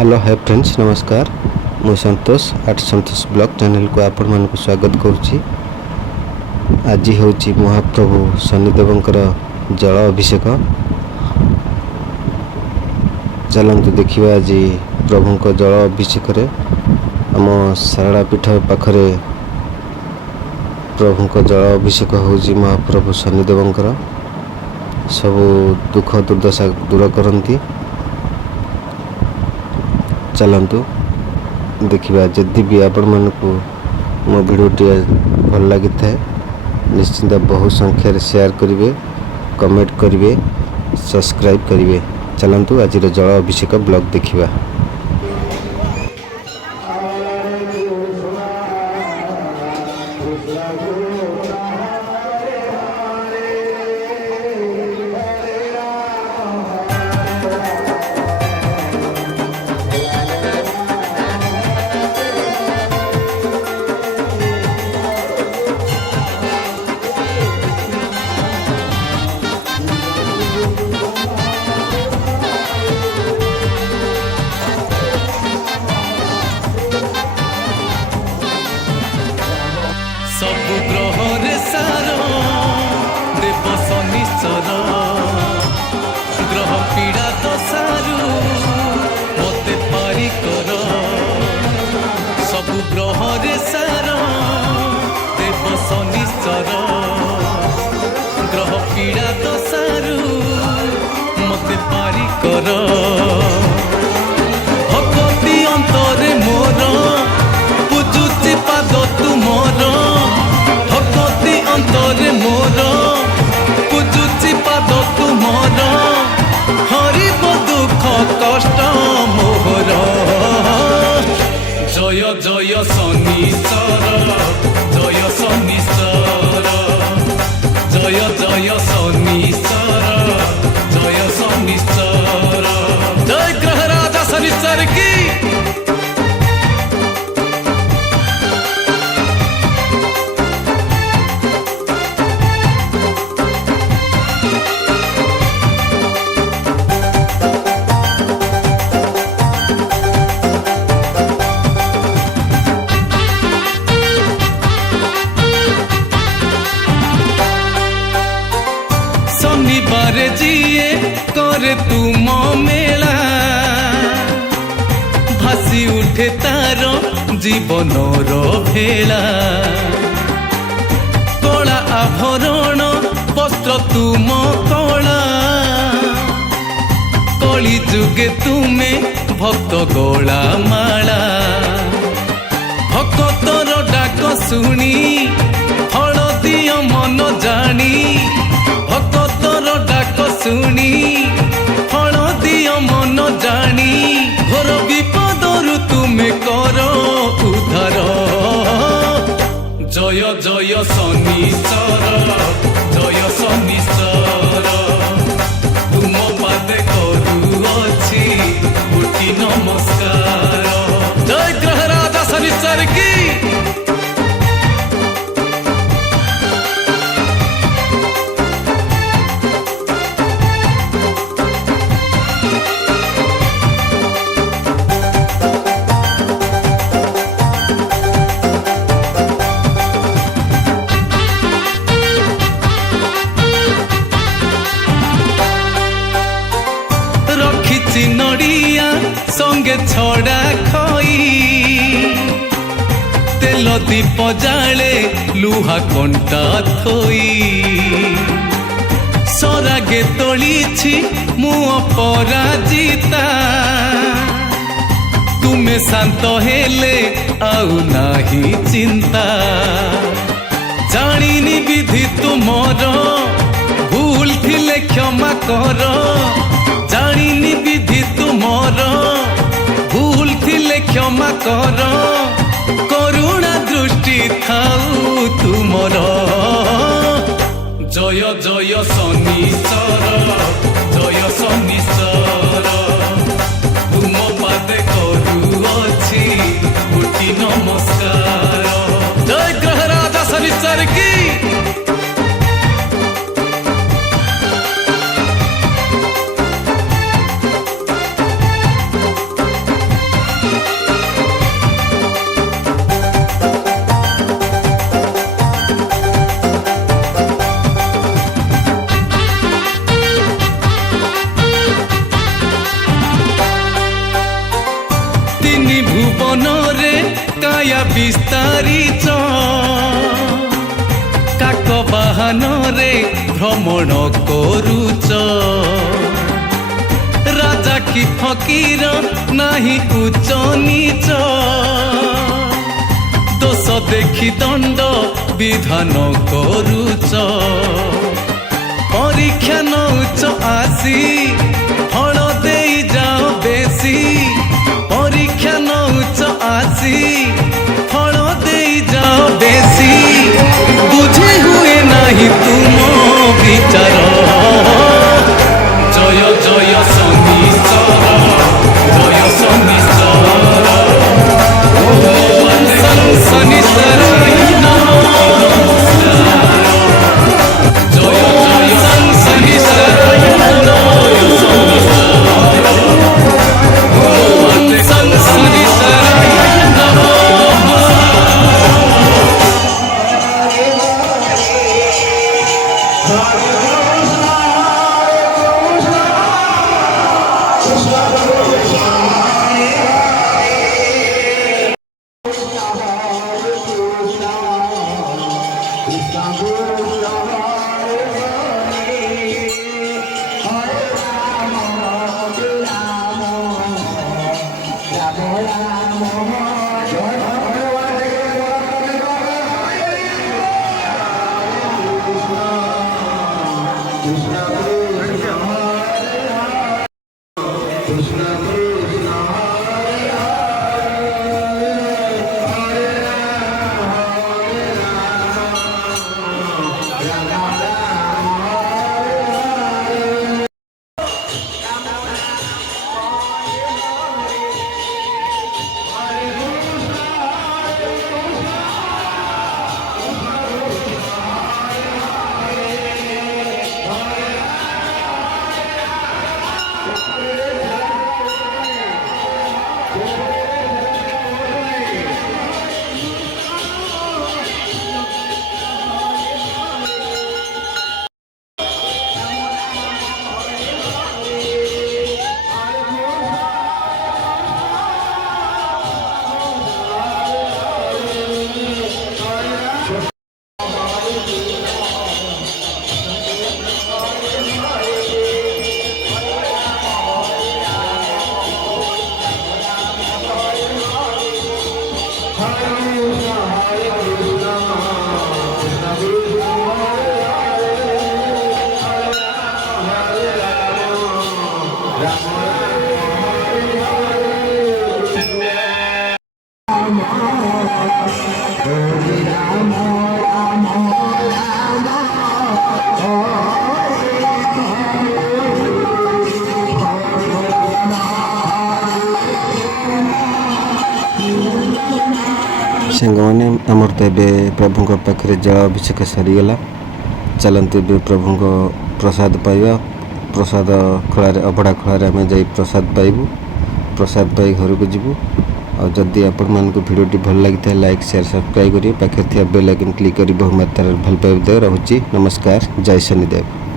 Hello hi friends नमस्कार मु संतोष art संतोष blog channel को आपण मानक स्वागत करुच्ची। आज हूँ महाप्रभु शनिदेवंकर जल अभिषेक। चलतु देखा आज प्रभु जल अभिषेक आम सारड़ा पीठ पाखरे प्रभु जल अभिषेक हूँ महाप्रभु शनिदेवंकर सबु दुख दुर्दशा दूर करती। चलतु देखा जदि भी आपण मानक मो भिडियोटी भल लगी था निश्चिंत बहु संख्यार शेयर करेंगे, कमेंट करेंगे, सब्सक्राइब करेंगे। चलतु आज जल अभिषेक ब्लॉग देखा। सबु ग्रहरे सार देव शनिश्चर ग्रह पीड़ा तो सारू मते पारी कर। सबु ग्रहरे सार देव शनिश्चर ग्रह पीड़ा तो सारू मते पारी कर। भक्ति अंतरे मोर पूजुची पाद तुमर अंतरे मोर पूजुची पाद तुमर हरिब दुख कष्ट मोहर। जय जय शनिश्चर जय शनिश्चर जय जय शनिश्चर जय शनिश्चर जय ग्रह राजा शनिश्चर की। शनिवार जिए करे तुम मेला भासी उठे तार जीवन भेला। कला आभरण वस्त्र तुम कला कली जुगे तुमे भक्त गोला माला। भक्तर डाक शुणी फल दिय मन जानी भक्तर डाक शुणी फल दिय मन जानी घोर विपदरु तुमे कर उद्धार। जय जय शनिश्चर जय शनिश्चर तुम पादे करुअछि कोटि नमस्कार। जय ग्रह राजा शनिश्चर की। नड़िया संगे छड़ा खई तेल दीप जाले लुहा कंटा थोई सरागे तोली मुह पराजिता तुमे शांत हेले आउ नाही चिंता। जानिनी विधि तुमर भूल थिले क्षमा कर। जानिनी विधि तुमर भूल थिले क्षमा कर। करुणा दृष्टि थाउ तुमर। जय जय शनिश्चर जय शनिश्चर तुम पादे करुअछि कोटि नमस्कार। जय ग्रह राजा शनिश्चर की। କାୟା ବିସ୍ତାରିଛ କାକ ବାହନରେ ଭ୍ରମଣ କରୁଛ ରାଜା କି ଫକୀର ନାହିଁ ଉଚ୍ଚ ନିଚ ଦୋଷ ଦେଖି ଦଣ୍ଡ ବିଧାନ କରୁଛ ପରୀକ୍ଷା ନଉଛ ଆସି ଫଳ ଦେଇ ଯାଅ ବେଶୀ ପରୀକ୍ଷା ନଉଛ ଆସି ଫଳ ଦେଇ ଯାଅ ବେଶୀ ବୁଝି ହୁଏ ନାହିଁ ତୁମ ବିଚାର ଜୟ ଜୟ ଶନିଶ୍ଚର ଜୟ ଶନିଶ୍ଚର ଶନିଶ୍ଚର জয় জয় ସାଙ୍ଗମାନେ ଆମର ତ ଏବେ ପ୍ରଭୁଙ୍କ ପାଖରେ ଜଳ ଅଭିଷେକ ସରିଗଲା ଚାଲନ୍ତୁ ଏବେ ପ୍ରଭୁଙ୍କ ପ୍ରସାଦ ପାଇବା ପ୍ରସାଦ ଖଳାରେ ଅବଢ଼ା ଖଳାରେ ଆମେ ଯାଇ ପ୍ରସାଦ ପାଇବୁ ପ୍ରସାଦ ପାଇ ଘରକୁ ଯିବୁ ଆଉ ଯଦି ଆପଣମାନଙ୍କୁ ଭିଡ଼ିଓଟି ଭଲ ଲାଗିଥାଏ ଲାଇକ୍ ସେୟାର ସବସ୍କ୍ରାଇବ୍ କରିବେ ପାଖରେ ଥିବା ବେଲ୍ ଆଇକନ୍ କ୍ଲିକ୍ କରି ବହୁ ମାତ୍ରାରେ ଭଲ ପାଇବା ରହୁଛି ନମସ୍କାର ଜୟ ଶନିଦେବ।